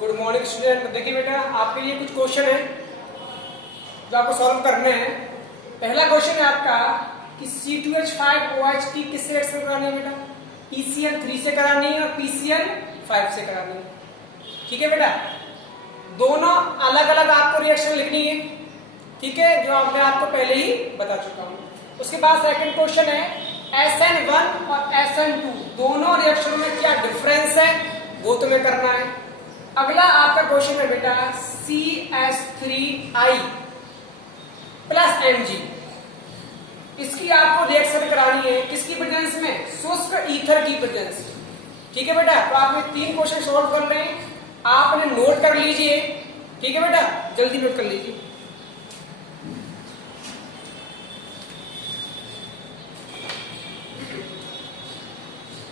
Good morning student. देखिए बेटा, आपके लिए कुछ क्वेश्चन है जो आपको सॉल्व करने हैं। पहला क्वेश्चन है आपका कि C2H5OH की किससे रिएक्शन करानी है बेटा? PCl3 से करानी है और PCl5 से करानी है। ठीक है बेटा, दोनों अलग अलग आपको रिएक्शन लिखनी है। ठीक है, जो मैं आपको पहले ही बता चुका हूं। उसके बाद सेकंड क्वेश्चन है SN1 और SN2 दोनों रिएक्शन में क्या डिफरेंस है वो तुम्हें करना है। अगला आपका क्वेश्चन है बेटा CH3I प्लस Mg, इसकी आपको रिएक्शन करानी है किसकी प्रेजेंस में? शुष्क ईथर की प्रेजेंस। ठीक है बेटा, तो आपने 3 क्वेश्चन सॉल्व कर रहे हैं, आपने नोट कर लीजिए। ठीक है बेटा, जल्दी नोट कर लीजिए।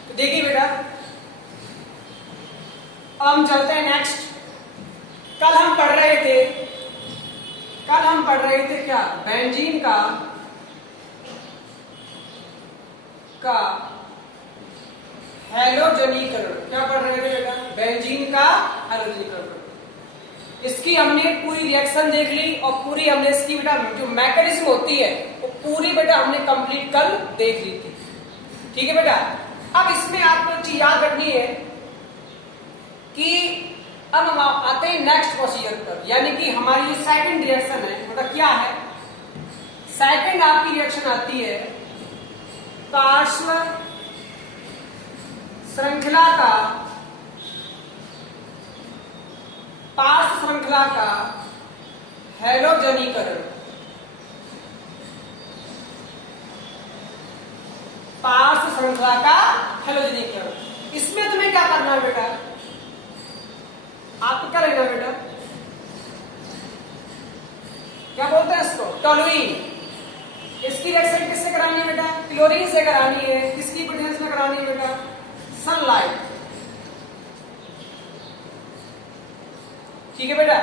तो देखिए बेटा, अब हम चलते हैं नेक्स्ट। कल हम पढ़ रहे थे क्या? बेंजीन का हैलोजनीकरण। क्या पढ़ रहे थे बेटा? बेंजीन का हैलोजनीकरण। इसकी हमने पूरी रिएक्शन देख ली और पूरी हमने इसकी बेटा जो मैकेनिज्म होती है वो पूरी बेटा हमने कंप्लीट कल देख ली थी। ठीक है बेटा, अब इसमें आपको एक चीज याद रखनी है कि अब हम आते हैं नेक्स्ट प्रोसीजर पर, यानी कि हमारी जो सेकंड रिएक्शन है मतलब क्या है? सेकंड आपकी रिएक्शन आती है पार्श्व श्रृंखला का हैलोजनीकरण। पार्श्व श्रृंखला का हैलोजनीकरण। इसमें तुम्हें क्या करना है बेटा? आपको क्या लेना बेटा? क्या बोलते हैं इसको? टोलुइन। इसकी रिएक्शन किससे करानी है बेटा? क्लोरीन से करानी है। किसकी प्रेजेंस में करानी है बेटा? सनलाइट। ठीक है बेटा,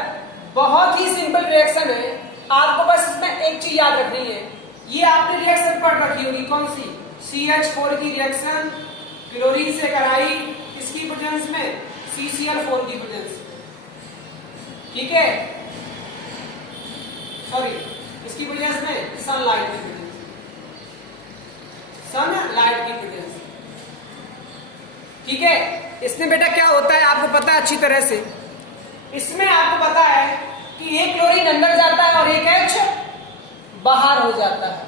बहुत ही सिंपल रिएक्शन है। आपको बस इसमें एक चीज याद रखनी है, ये आपने रिएक्शन पढ़ रखी होगी। कौन सी? CH4 की रिएक्शन क्लोरीन से कराई, किसकी प्रेजेंस में? CCl4 की प्रेजेंस। ठीक है, सॉरी, इसकी प्रेजेंस में सनलाइट की प्रेजेंस, सनलाइट की प्रेजेंस। ठीक है, इसमें बेटा क्या होता है आपको पता है अच्छी तरह से। इसमें आपको पता है कि एक क्लोरीन अंदर जाता है और एक H बाहर हो जाता है।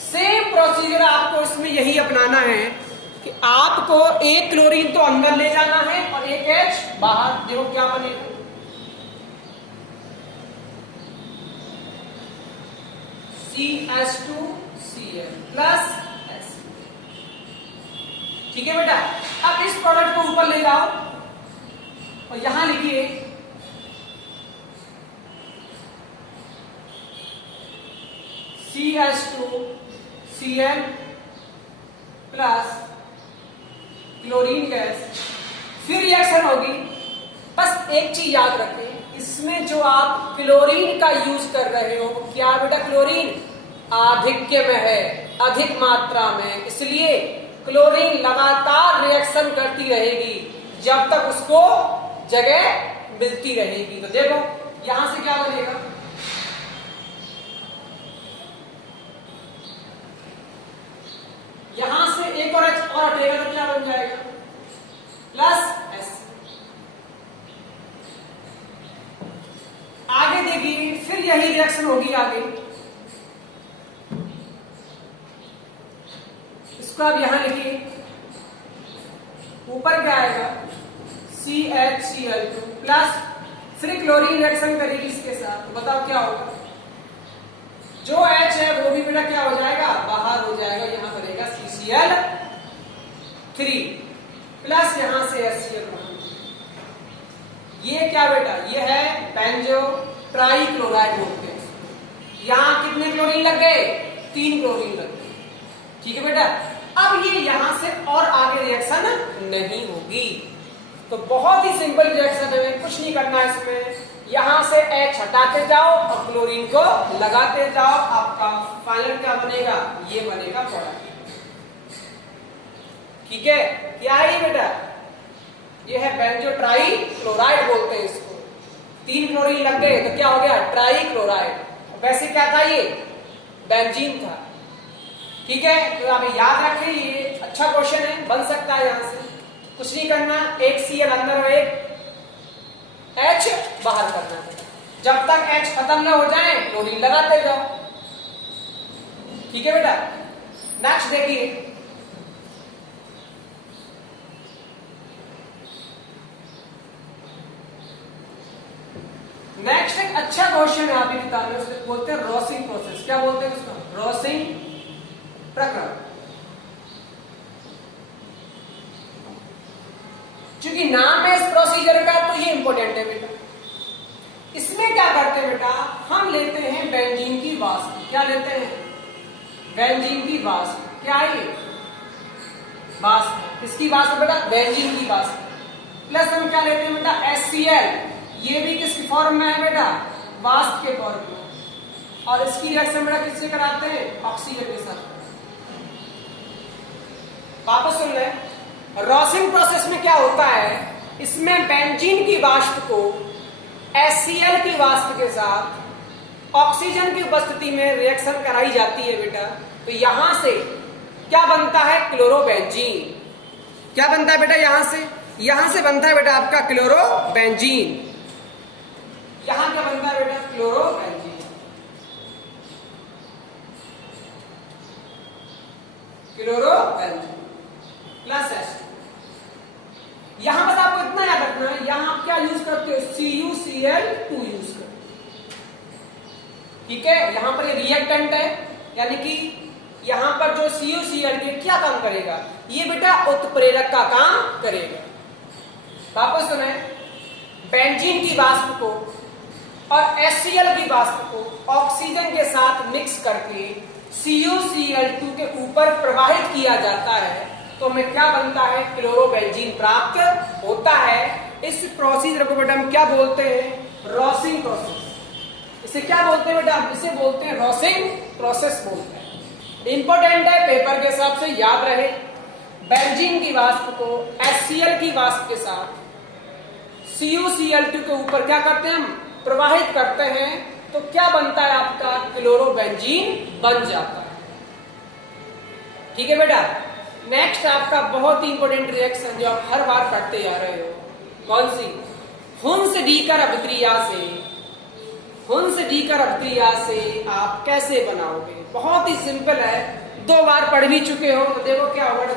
सेम प्रोसीजर आपको इसमें यही अपनाना है कि आपको एक क्लोरीन तो अंदर ले जाना है और एक H बाहर। देखो क्या बनेगा, CH2Cl प्लस S। ठीक है बेटा, अब इस प्रोडक्ट को ऊपर ले जाओ और यहां लिखिए CH2Cl प्लस क्लोरीन गैस। फिर रिएक्शन होगी। बस एक चीज याद रखें, इसमें जो आप क्लोरीन का यूज कर रहे हो वो क्या बेटा? क्लोरीन आधिक्य में है, अधिक मात्रा में, इसलिए क्लोरीन लगातार रिएक्शन करती रहेगी जब तक उसको जगह मिलती रहेगी। तो देखो यहां से क्या बनेगा? यहां से एक और H और हटेगा तो क्या बन जाएगा? Plus S। आगे देखिए, फिर यही रिएक्शन होगी आगे। इसको अब यहां लिखिए, ऊपर क्या आएगा? CHCl2 प्लस, फिर क्लोरीन रिएक्शन करेगी इसके साथ। तो बताओ क्या होगा? जो H है वो भी बेटा क्या हो जाएगा? बाहर हो जाएगा। यहां बनेगा CCl3 प्लस यहां से HCl1। ये क्या बेटा? ये है बेंजो ट्राइक्लोराइड बोलते हैं। यहां कितने क्लोरीन लग गए? 3 क्लोरीन लग गए। ठीक है बेटा, अब ये यहां से और आगे रिएक्शन नहीं होगी। तो बहुत ही सिंपल रिएक्शन है, कुछ नहीं करना है इसमें। यहां से H हटाते जाओ और क्लोरीन को लगाते जाओ। आपका फाइनल क्या बनेगा? ये बनेगा प्रोडक्ट। ठीक है, क्या है बेटा? ये है बेंजो ट्राई क्लोराइड बोलते हैं इसको। 3 क्लोरीन लग गए तो क्या हो गया, ट्राई क्लोराइड। वैसे क्या था, ये बेंजीन था। ठीक है, तो आप याद रखें, ये अच्छा क्वेश्चन है, बन सकता है यहां से। कुछ नहीं करना, एक Cl अंदर और एक H बाहर करना है। जब तक H खत्म ना हो जाए क्लोरीन लगाते जाओ। ठीक है बेटा, नेक्स्ट देखिए। नेक्स्ट एक अच्छा क्वेश्चन है आपकी किताब में, उसको बोलते हैं रॉसिंग प्रोसेस। क्या बोलते हैं उसको, रॉसिंग प्रक्रम। क्योंकि नाम है इस प्रोसीजर का तो ये इंपॉर्टेंट है बेटा। इसमें क्या करते हैं बेटा, हम लेते हैं बेंजीन की वाष्प। क्या लेते हैं, बेंजीन की वाष्प। क्या है ये, वाष्प। किसकी वाष्प बेटा, बेंजीन की वाष्प। प्लस हम क्या लेते हैं बेटा, HCl। ये भी किसकी फॉर्म में है बेटा, वाष्प के फॉर्म में। और इसकी रिएक्शन बेटा किससे कराते हैं, ऑक्सीजन के साथ। वापस सुन ले, रॉसिंग प्रोसेस में क्या होता है, इसमें बेंजीन की वाष्प को HCl की वाष्प के साथ ऑक्सीजन की उपस्थिति में रिएक्शन कराई जाती है बेटा। तो यहां से क्या बनता है, क्लोरोबेंजीन। क्या बनता है बेटा, यहां से बनता है बेटा आपका क्लोरोबेंजीन। यहां क्या बनता है बेटा, क्लोरोबेंजीन। Chlorobenzene plus H2। यहां बस आपको इतना याद रखना है, यहां आप क्या यूज करते हो, CuCl2 यूज करते हो। ठीक है, यहां पर ये रिएक्टेंट है, यानी कि यहां पर जो CuCl क्या काम करेगा, ये बेटा उत्प्रेरक का काम करेगा। वापस सुने, बेंजीन की वाष्प को और HCl की वाष्प को ऑक्सीजन के साथ मिक्स करके CuCl2 के ऊपर प्रवाहित किया जाता है, तो हमें क्या बनता है, क्लोरोबेंजीन प्राप्त होता है। इस प्रोसीजर को बेटा हम क्या बोलते हैं, रॉसिंग प्रोसेस। इसे क्या बोलते हैं बेटा, इसे बोलते हैं रॉसिंग प्रोसेस बोलते हैं। इंपॉर्टेंट है, पेपर के हिसाब से याद रहे। बेंजीन की वाष्प को HCl की वाष्प के साथ CuCl2 के ऊपर क्या करते हैं, हम प्रवाहित करते हैं, तो क्या बनता है आपका, क्लोरोबेंजीन बन जाता है। ठीक है बेटा, नेक्स्ट आपका बहुत ही इंपॉर्टेंट रिएक्शन जो आप हर बार पढ़ते जा रहे हो, कौन सी, हुंस डीकर अभिक्रिया से। हुंस डीकर अभिक्रिया से आप कैसे बनाओगे, बहुत ही सिंपल है, 2 बार पढ़ भी चुके हो, तो देखो क्या होगा।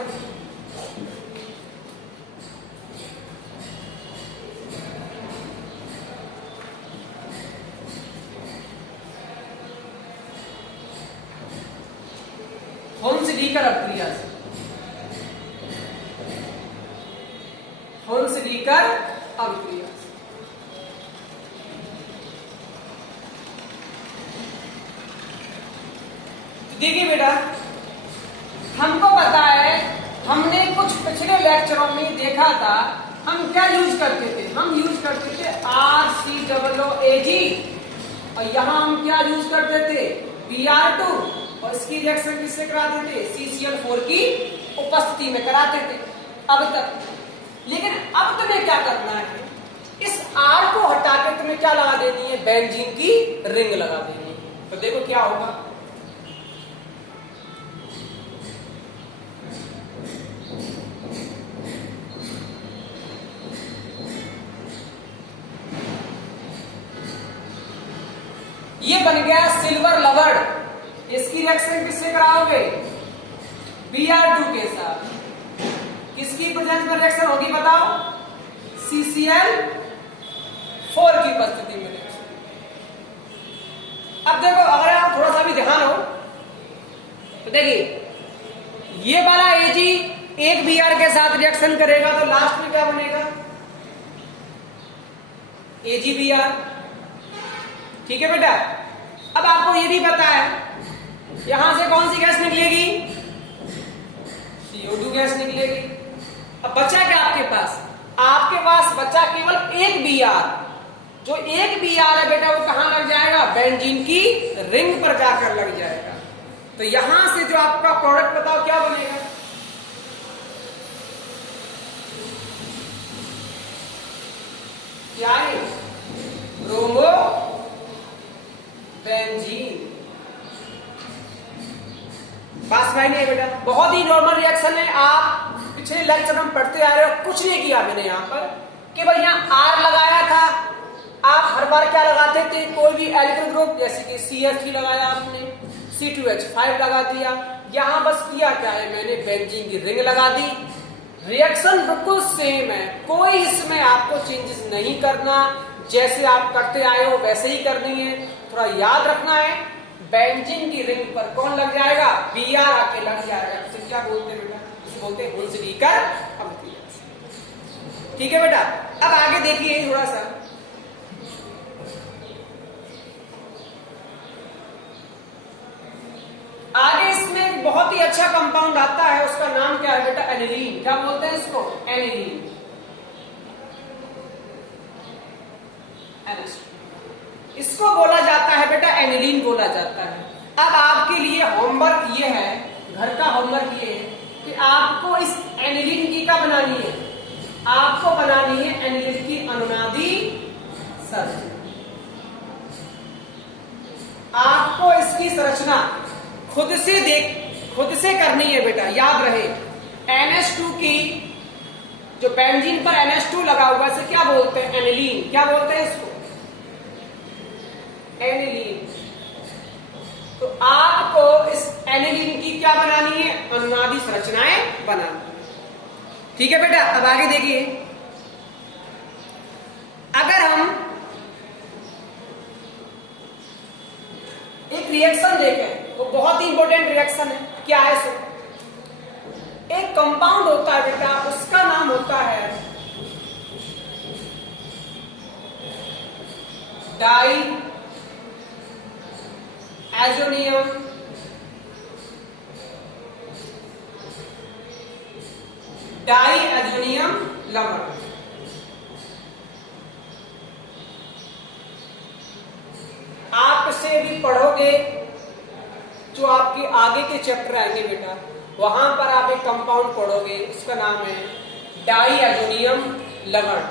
हुंस डीकर अभिक्रिया से, हुंस डीकर अभिक्रिया से। देखिए बेटा, हमको पता है, हमने कुछ पिछले लेक्चरों में देखा था, हम क्या यूज करते थे, हम यूज करते थे RCOOAg, और यहां हम क्या यूज करते थे, Br2, और इसकी रिएक्शन किससे कराते थे, CCl4 की उपस्थिति में कराते थे अब तक। लेकिन अब तुम्हें क्या करना है, इस R को हटा के तुम्हें क्या लगा देनी है, बेंजीन की रिंग लगा देनी है। तो देखो क्या होगा, ये बन गया सिल्वर लवर्ड। इसकी रिएक्शन किससे कराओगे, Br2 के साथ। किसकी प्रेजेंस में रिएक्शन होगी बताओ, CCl4 की उपस्थिति में रिएक्शन। अब देखो, अगर आप थोड़ा सा भी ध्यान हो तो देखिए, ये वाला Ag एक Br के साथ रिएक्शन करेगा तो लास्ट में क्या बनेगा, AgBr। ठीक है बेटा, अब आपको ये भी पता है यहां से कौन सी गैस निकलेगी, CO2 गैस निकलेगी। अब बचा क्या आपके पास, आपके पास बचा केवल एक Br। जो एक Br है बेटा, वो कहां लग जाएगा, बेंजीन की रिंग पर जाकर लग जाएगा। तो यहां से जो आपका प्रोडक्ट बताओ क्या बनेगा, क्या है? Bromo benzene. बस भाई नहीं बेटा, बहुत ही नॉर्मल रिएक्शन है। आप पिछले लेक्चर में पढ़ते आ रहे हो, कुछ नहीं किया मैंने यहाँ पर, केवल यहाँ R लगाया था। आप हर बार क्या लगाते थे? कोई भी एल्किल ग्रुप, जैसे कि CH3 लगाया आपने, C2H5 लगा दिया। यहाँ बस किया क्या है, मैंने बेंजीन की रिंग लगा दी। रिएक्शन बिल्कुल सेम है, कोई इसमें आपको चेंजेस नहीं करना, जैसे आप करते आए हो वैसे ही करनी है। थोड़ा याद रखना है, बेंजीन की रिंग पर कौन लग जाएगा? Br आके लग जाएगा। इसे क्या बोलते हैं बेटा? इसे बोलते हैं हुल्सडीकर अवधि। ठीक है बेटा, अब आगे देखिए थोड़ा सा। आगे इसमें एक बहुत ही अच्छा कंपाउंड आता है, उसका नाम क्या है बेटा? एनिलीन। क्या बोलते हैं इसको? एनिलीन। इसको बोला जाता है बेटा, एनिलीन बोला जाता है। अब आपके लिए होमवर्क ये है, घर का होमवर्क ये है कि आपको इस एनिलीन की क्या बनानी है? आपको बनानी है एनिलीन की अनुनादी संरचना। आपको इसकी संरचना खुद से करनी है बेटा, याद रहे। NH2 की जो बेंजीन पर NH2 लगा हुआ है, इसे क्या बोलते हैं? एनिलीन। क्या बोलते हैं इसको? एनिलीन। तो आपको इस एनिलीन की क्या बनानी है? अनुनादी संरचनाएं बनानी। ठीक है बेटा, अब आगे देखिए। अगर हम एक रिएक्शन देखें, वो बहुत ही इंपॉर्टेंट रिएक्शन है। क्या है सो? एक कंपाउंड होता है बेटा, उसका नाम होता है डाई एजोनियम लवण। आप इसे भी पढ़ोगे, जो आपके आगे के चैप्टर आएंगे बेटा, वहां पर आप एक कंपाउंड पढ़ोगे, उसका नाम है डाईएजोनियम लवण।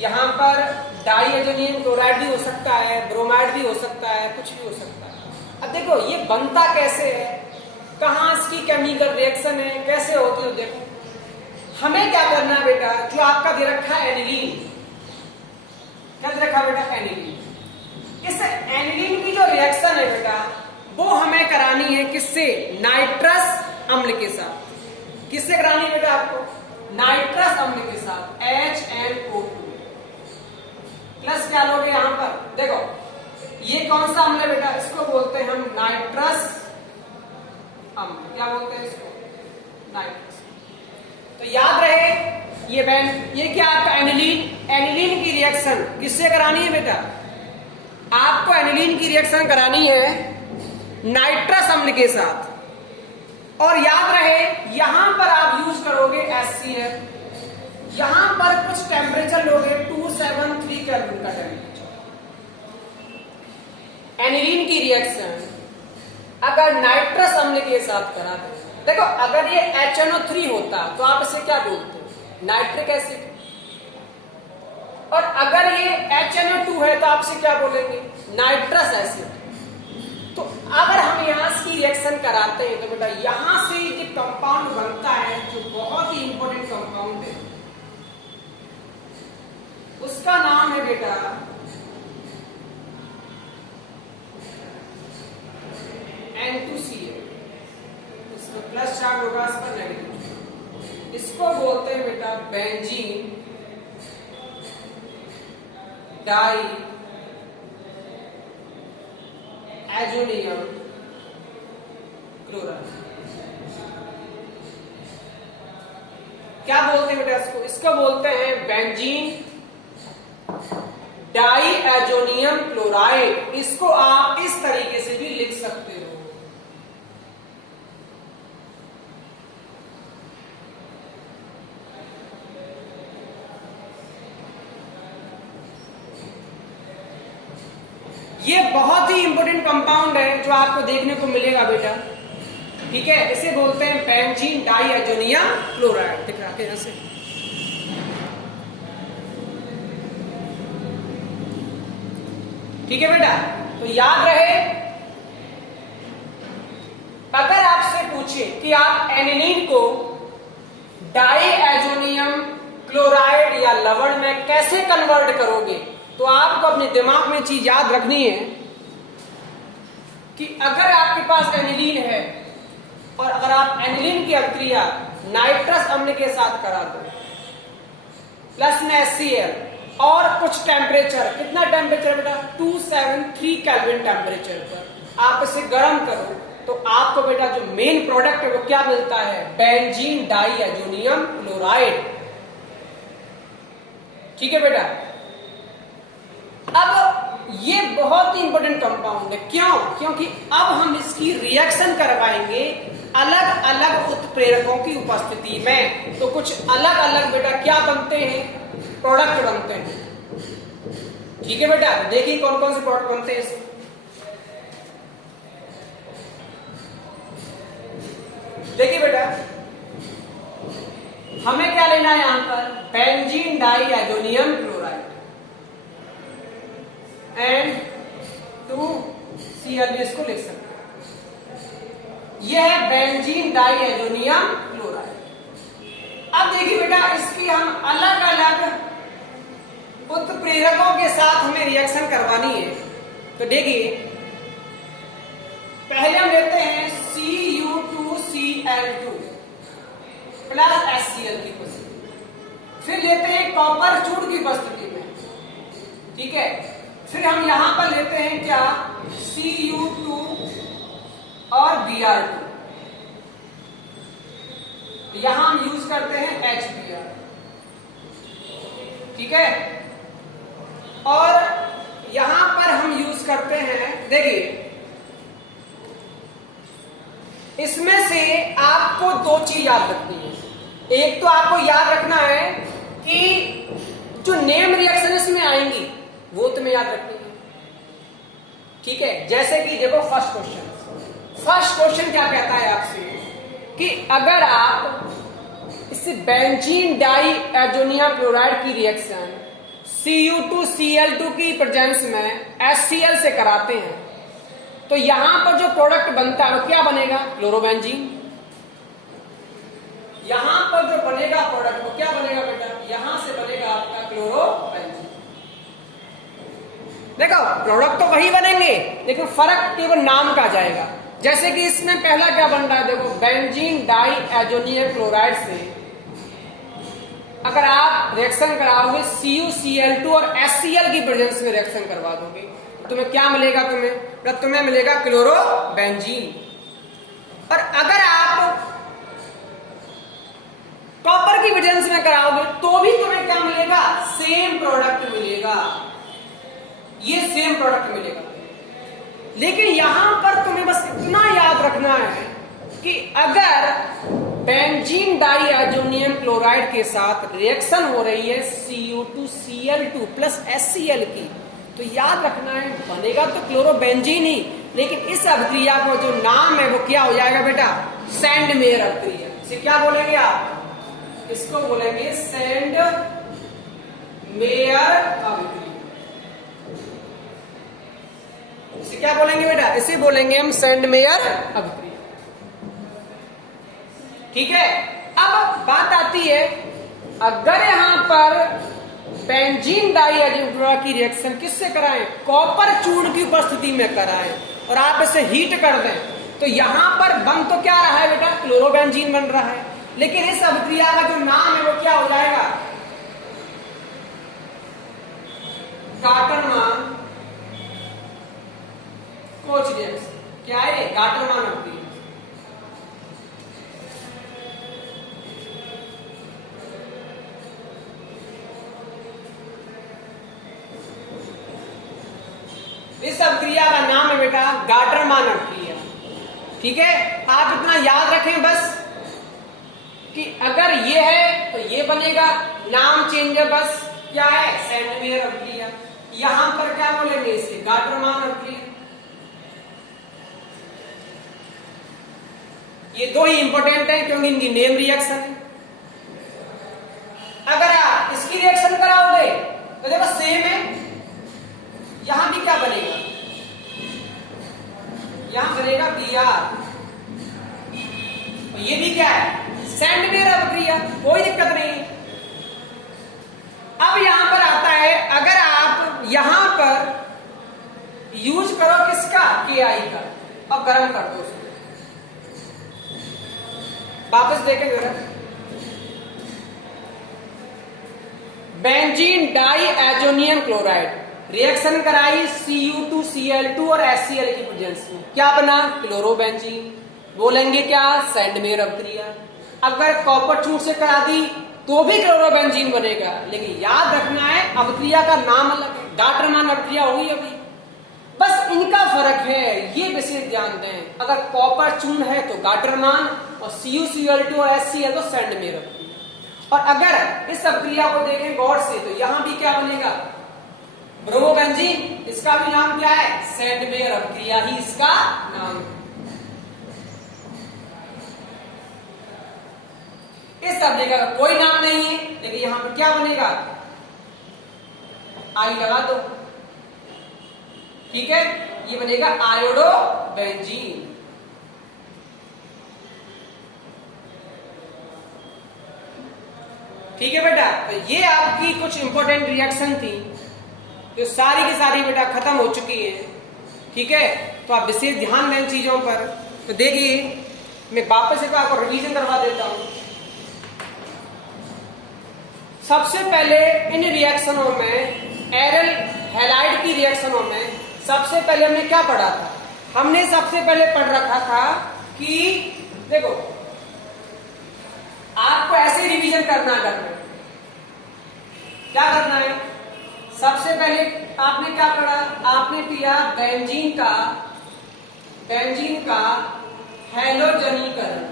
यहां पर डाईएजोनियम क्लोराइड भी हो सकता है, ब्रोमाइड भी हो सकता है, कुछ भी हो सकता है। अब देखो ये बनता कैसे है, कहां इसकी केमिकल रिएक्शन है, कैसे होती है। देखो हमें क्या करना है बेटा, जो आपका दे रखा है एनिलीन, क्या दे रखा बेटा? एनिलीन। इस एनिलीन की जो रिएक्शन है बेटा, वो हमें करानी है किससे? नाइट्रस अम्ल के साथ। किससे करानी है बेटा आपको? नाइट्रस अम्ल के साथ, HNO2 प्लस क्या लोगे यहां पर? देखो ये कौन सा अम्ल है बेटा? इसको बोलते हैं हम नाइट्रस अम्ल। क्या बोलते हैं इसको? नाइट्रस। तो याद रहे ये क्या आपका एनिलीन। एनिलीन की रिएक्शन किससे करानी है बेटा? आपको एनिलीन की रिएक्शन करानी है नाइट्रस अम्ल के साथ। और याद रहे यहां पर आप यूज करोगे HCl। यहां पर कुछ टेम्परेचर लोगे 273 केल्विन का टेम्परेचर। एनिलीन की रिएक्शन अगर नाइट्रस अम्ल के साथ करा दे, देखो अगर ये HNO3 होता तो आप इसे क्या बोलते? Nitric acid. और अगर ये HNO2 है तो आप इसे क्या बोलेंगे? Nitrous acid. तो अगर हम यहां की रिएक्शन कराते हैं तो बेटा यहां से जो कंपाउंड बनता है, जो बहुत ही इंपॉर्टेंट कंपाउंड है, उसका नाम है बेटा N2Cl। इसमें प्लस चार्ज होगा, इस पर नेगेटिव। इसको बोलते हैं बेटा बेंजीन डाई एजोनियम क्लोराइड। क्या बोलते हैं बेटा इसको? इसको बोलते हैं बेंजीन डाई एजोनियम क्लोराइड। इसको आप इस तरीके से भी लिख सकते हो। ये बहुत ही इंपॉर्टेंट कंपाउंड है जो आपको देखने को मिलेगा बेटा। ठीक है, इसे बोलते हैं बेंजीन डाई एजोनियम क्लोराइड। दिख रहा है यहां से। ठीक है बेटा, तो याद रहे, अगर आपसे पूछे कि आप एनिलीन को डाईएजोनियम क्लोराइड या लवण में कैसे कन्वर्ट करोगे, तो आपको अपने दिमाग में चीज याद रखनी है कि अगर आपके पास एनिलीन है और अगर आप एनिलीन की अभिक्रिया नाइट्रस अम्ल के साथ करा दो प्लस में HCl और कुछ टेम्परेचर, कितना टेम्परेचर बेटा 273 केल्विन टेम्परेचर पर आप इसे गर्म करो, तो आपको बेटा जो मेन प्रोडक्ट है वो क्या मिलता है, बेंजीन डाईएजोनियम क्लोराइड। ठीक है बेटा, अब ये बहुत ही इंपॉर्टेंट कंपाउंड है, क्यों? क्योंकि अब हम इसकी रिएक्शन करवाएंगे अलग अलग उत्प्रेरकों की उपस्थिति में, तो कुछ अलग अलग बेटा क्या बनते हैं, प्रोडक्ट बनते हैं। ठीक है बेटा, देखिए कौन कौन से प्रोडक्ट बनते हैं इसमें। देखिए बेटा, हमें क्या लेना है यहां पर, benzene diazonium chloride and 2Cl, इसको लिख सकते हैं, यह है बेंजीन डाईएजोनियम क्लोराइड। अब देखिए बेटा, इसकी हम अलग अलग उत्प्रेरकों के साथ हमें रिएक्शन करवानी है, तो देखिए पहले हम लेते हैं Cu2Cl2 प्लस HCl की उपस्थिति, फिर लेते हैं कॉपर चूड़ की उपस्थिति में। ठीक है, फिर हम यहां पर लेते हैं क्या, Cu2 और Br2, यहां हम यूज करते हैं HBr। ठीक है, और यहां पर हम यूज करते हैं, देखिए इसमें से आपको दो चीज याद रखनी है। एक तो आपको याद रखना है कि जो नेम रिएक्शन इसमें आएंगी वो तुम्हें याद रखनी है। ठीक है, जैसे कि देखो फर्स्ट क्वेश्चन क्या कहता है आपसे कि अगर आप इस बेंजीन डाईएजोनियम क्लोराइड की रिएक्शन Cu2Cl2 की प्रेजेंस में HCl से कराते हैं, तो यहां पर जो प्रोडक्ट बनता है वो क्या बनेगा, क्लोरोबेंजीन। यहां पर जो बनेगा प्रोडक्ट वो क्या बनेगा बेटा, यहां से बनेगा आपका क्लोरोबेंजीन। देखो प्रोडक्ट तो वही बनेंगे, लेकिन फर्क केवल नाम का जाएगा। जैसे कि इसमें पहला क्या बन रहा है, देखो बेंजीन डाईएजोनियम क्लोराइड से अगर आप रिएक्शन कराओगे CuCl2 और HCl की प्रेजेंस में रिएक्शन करवा दोगे, तुम्हें क्या मिलेगा, तुम्हें मिलेगा क्लोरोबेंजीन। और अगर आप कॉपर की प्रेजेंस में कराओगे तो भी तुम्हें क्या मिलेगा, सेम प्रोडक्ट मिलेगा, ये सेम प्रोडक्ट मिलेगा। लेकिन यहां पर तुम्हें बस इतना याद रखना है कि अगर बेंजीन डाईएजोनियम क्लोराइड के साथ रिएक्शन हो रही है Cu2Cl2 प्लस HCl की, तो याद रखना है बनेगा तो क्लोरोबेंजीन ही, लेकिन इस अभिक्रिया को जो नाम है वो क्या हो जाएगा बेटा, सैंडमेयर अभिक्रिया। इसे क्या बोलेंगे आप, इसको बोलेंगे सैंडमेयर अभिक्रिया। इसे क्या बोलेंगे बेटा, इसे बोलेंगे हम सैंडमेयर अभिक्रिया। ठीक है, अब बात आती है, अगर यहां पर बेंजीन डाईएजोनियम क्लोराइड की रिएक्शन किससे कराएं, कॉपर चूर्ण की उपस्थिति में कराएं और आप इसे हीट कर दें, तो यहां पर बन तो क्या रहा है बेटा, क्लोरोबेंजीन बन रहा है, लेकिन इस अभिक्रिया का जो नाम है वो क्या हो जाएगा, गाटरमान कोच रिएक्शन। क्या है, गाटरमान अभिक्रिया। इस अभिक्रिया का नाम है बेटा गाटरमान अभिक्रिया। ठीक है, आप इतना याद रखें बस कि अगर ये है तो ये बनेगा, नाम चेंज है बस, क्या है, सैंडमेयर अभिक्रिया। यहां पर क्या बोलेंगे, इसे गाटरमान अभिक्रिया। ये दो ही इंपॉर्टेंट है क्योंकि इनकी नेम रिएक्शन है। अगर आप इसकी रिएक्शन कराओगे तो देखो सेम है, यहां भी क्या बनेगा, यहां बनेगा Br। ये भी क्या है, सैंडवेयर अभिक्रिया, कोई दिक्कत नहीं है। अब यहां पर आता है, अगर आप यहां पर यूज करो किसका, KI का, अब गर्म कर दो उसको। वापस देखें जरा, benzene diazonium chloride reaction कराई Cu2Cl2 और HCl की प्रेजेंस में, क्या बना, क्लोरोबेंजीन। बोलेंगे क्या, सैंडमेयर अभिक्रिया। अगर कॉपर चूर्ण से करा दी तो भी क्लोरोबेंजीन बनेगा, लेकिन याद रखना है अभिक्रिया का नाम अलग है, डाटरमान अभिक्रिया होगी अभी, बस इनका फर्क है, ये विशेष ध्यान दें। अगर कॉपर चूर्ण है तो गाटरमान, और CuCl2 और HCl तो सैंडमेयर अभिक्रिया। और अगर इस अभिक्रिया को देखें गौर से तो यहां भी क्या बनेगा, ब्रोमोबेंजीन, इसका भी नाम क्या है, सैंडमेयर अभिक्रिया ही इसका नाम है। इस अभिक्रिया का कोई नाम नहीं है, लेकिन यहां पर क्या बनेगा, आई लगा दो, ठीक है, ये बनेगा आयोडोबेंजीन। ठीक है बेटा, तो ये आपकी कुछ इंपॉर्टेंट रिएक्शन थी जो सारी की सारी बेटा खत्म हो चुकी है। ठीक है, तो आप विशेष ध्यान दें चीजों पर। तो देखिए, मैं वापस एक आपको रिवीजन करवा देता हूं। सबसे पहले इन रिएक्शनों में, एरल हैलाइड की रिएक्शनों में सबसे पहले हमने क्या पढ़ा था, हमने सबसे पहले पढ़ रखा था कि देखो, आपको ऐसे रिवीजन करना है, क्या करना है, सबसे पहले आपने क्या पढ़ा, आपने किया बेंजीन का हैलोजनीकरण।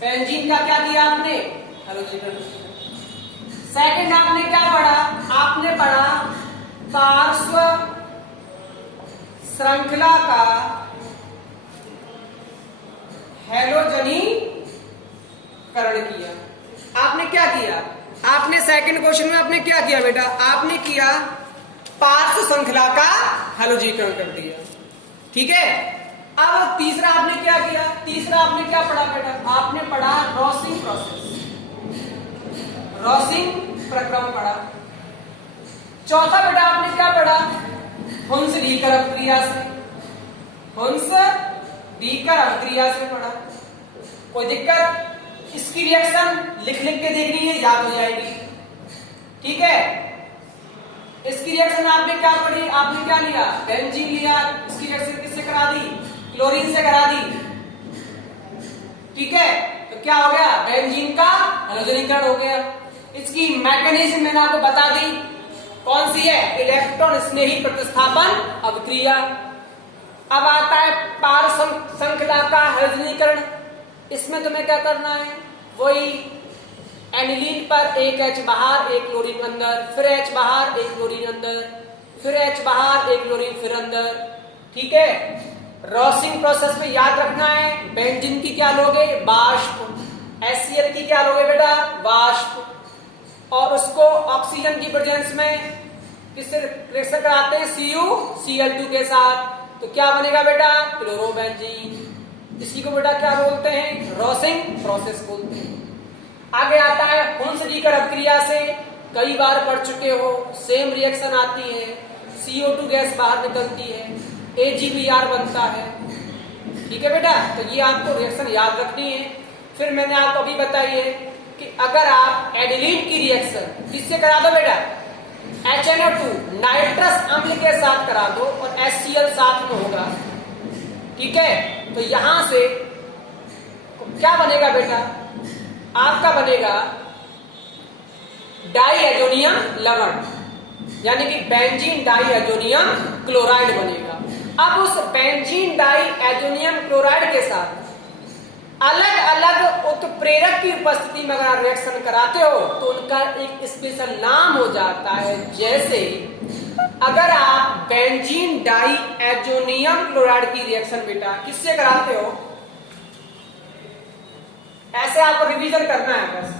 बेंजीन का क्या किया आपने, हैलोजनीकरण। सेकंड आपने क्या पढ़ा, आपने पढ़ा पार्श्व श्रृंखला का हैलोजनीकरण किया। आपने क्या किया, आपने सेकंड क्वेश्चन में आपने क्या किया बेटा, आपने किया पार्श्व श्रृंखला का हैलोजनीकरण कर दिया। ठीक है, अब तीसरा आपने क्या किया, तीसरा आपने क्या पढ़ा बेटा, आपने पढ़ा रॉसिंग प्रोसेस, रॉसिंग प्रक्रम पढ़ा। चौथा बेटा आपने क्या पढ़ा, हुंस-डीकर अभिक्रिया से, हुंस-डीकर अभिक्रिया से पढ़ा। कोई दिक्कत, इसकी रिएक्शन लिख लिख के देखनी है, याद हो जाएगी। ठीक है, इसकी रिएक्शन आपने क्या पढ़ी, आपने क्या लिया, बेंजीन लिया, इसकी रिएक्शन किससे करा दी, क्लोरीन से करा दी। ठीक है, तो क्या हो गया, बेंजीन का हैलोजनीकरण हो गया। इसकी मैकेनिज्म मैंने आपको बता दी, कौन सी है, इलेक्ट्रॉन स्नेही प्रतिस्थापन अभिक्रिया। अब आता है पार्श्व श्रृंखला का हैलोजनीकरण। इसमें तुम्हें क्या करना है, वही एनिलीन पर एक H बाहर एक क्लोरीन अंदर, फिर H बाहर एक क्लोरीन अंदर, फिर H बाहर एक क्लोरीन फिर अंदर। ठीक है, रॉसिंग प्रोसेस में याद रखना है, बेंजीन की क्या लोगे, वाष्प, HCl की क्या लोगे बेटा, वाष्प, और उसको ऑक्सीजन की प्रेजेंस में किससे रिएक्शन कराते हैं, CuCl2 के साथ, तो क्या बनेगा बेटा, क्लोरोबेंजीन। इसी को बेटा क्या बोलते हैं, रॉसिंग प्रोसेस बोलते हैं। आगे आता है हुंस-डीकर अभिक्रिया से, कई बार पढ़ चुके हो, सेम रिएक्शन आती है, CO2 गैस बाहर निकलती है, AgBr बनता है। ठीक है बेटा, तो ये आपको रिएक्शन याद रखनी है। फिर मैंने आपको अभी बताई है कि अगर आप एडिलीन की रिएक्शन किससे करा दो बेटा, HNO2 नाइट्रस अम्ल के साथ करा दो और HCl साथ में होगा। ठीक है, तो यहां से क्या बनेगा बेटा, आपका बनेगा डाईएजोनियम लवण, यानी कि बेंजीन डाईएजोनियम क्लोराइड बनेगा। अब उस बेंजीन डाईएजोनियम क्लोराइड के साथ अलग अलग उत्प्रेरक की उपस्थिति में अगर रिएक्शन कराते हो तो उनका एक स्पेशल नाम हो जाता है। जैसे अगर आप बेंजीन डाईएजोनियम क्लोराइड की रिएक्शन बेटा किससे कराते हो, ऐसे आपको रिवीजन करना है बस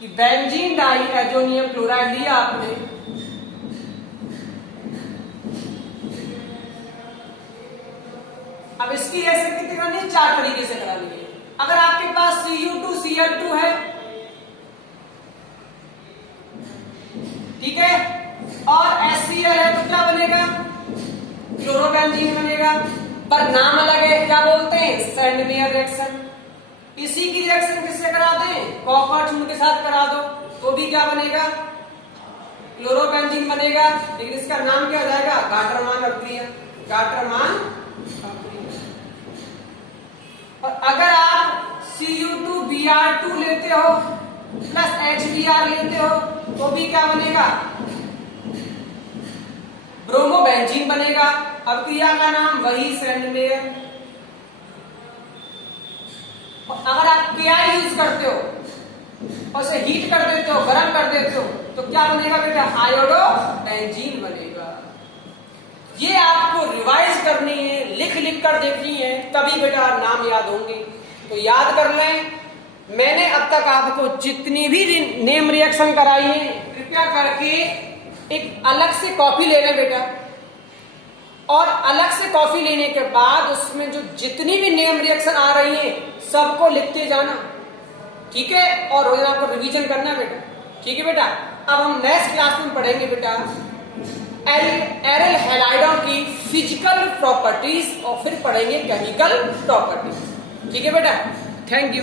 कि बेंजीन डाईएजोनियम क्लोराइड लिया आपने, अब इसकी रिएक्शन कितनी करनी है, 4 तरीके से करानी है। अगर आपके पास Cu2Cl2 है, ठीक है, और HCl है, तो क्या बनेगा, क्लोरोबेंजीन बनेगा। पर नाम अलग है, क्या बोलते हैं, सैंडमेयर रिएक्शन। इसी की रिएक्शन किससे करा दें, कॉपर चून के साथ करा दो तो भी क्या बनेगा, क्लोरोबेंजीन बनेगा, लेकिन इसका नाम क्या हो जाएगा, गाटरमान अभिक्रिया, गाटरमान अभिक्रिया। और अगर आप Cu2Br2 लेते हो प्लस HBr लेते हो तो भी क्या बनेगा, ब्रोमोबेंजीन बनेगा। अभिक्रिया का नाम वही सैंडमेयर। अगर आप Ki यूज करते हो और उसे हीट कर देते हो, गर्म कर देते हो, तो क्या बनेगा बेटा, आयोडोबेंजीन बनेगा। ये आपको रिवाइज करनी है, लिख लिख कर देखनी है, तभी बेटा नाम याद होंगे। तो याद कर लें, मैंने अब तक आपको जितनी भी नेम रिएक्शन कराई है, कृपया करके एक अलग से कॉपी ले लें बेटा, और अलग से कॉपी लेने के बाद उसमें जो जितनी भी नेम रिएक्शन आ रही है सबको लिखते जाना, ठीक है, और रोजाना आपको रिवीजन करना बेटा, ठीक है बेटा। अब हम नेक्स्ट क्लास में पढ़ेंगे बेटा एरिल हैलाइडों की फिजिकल प्रॉपर्टीज और फिर पढ़ेंगे केमिकल प्रॉपर्टीज, ठीक है बेटा। Thank you.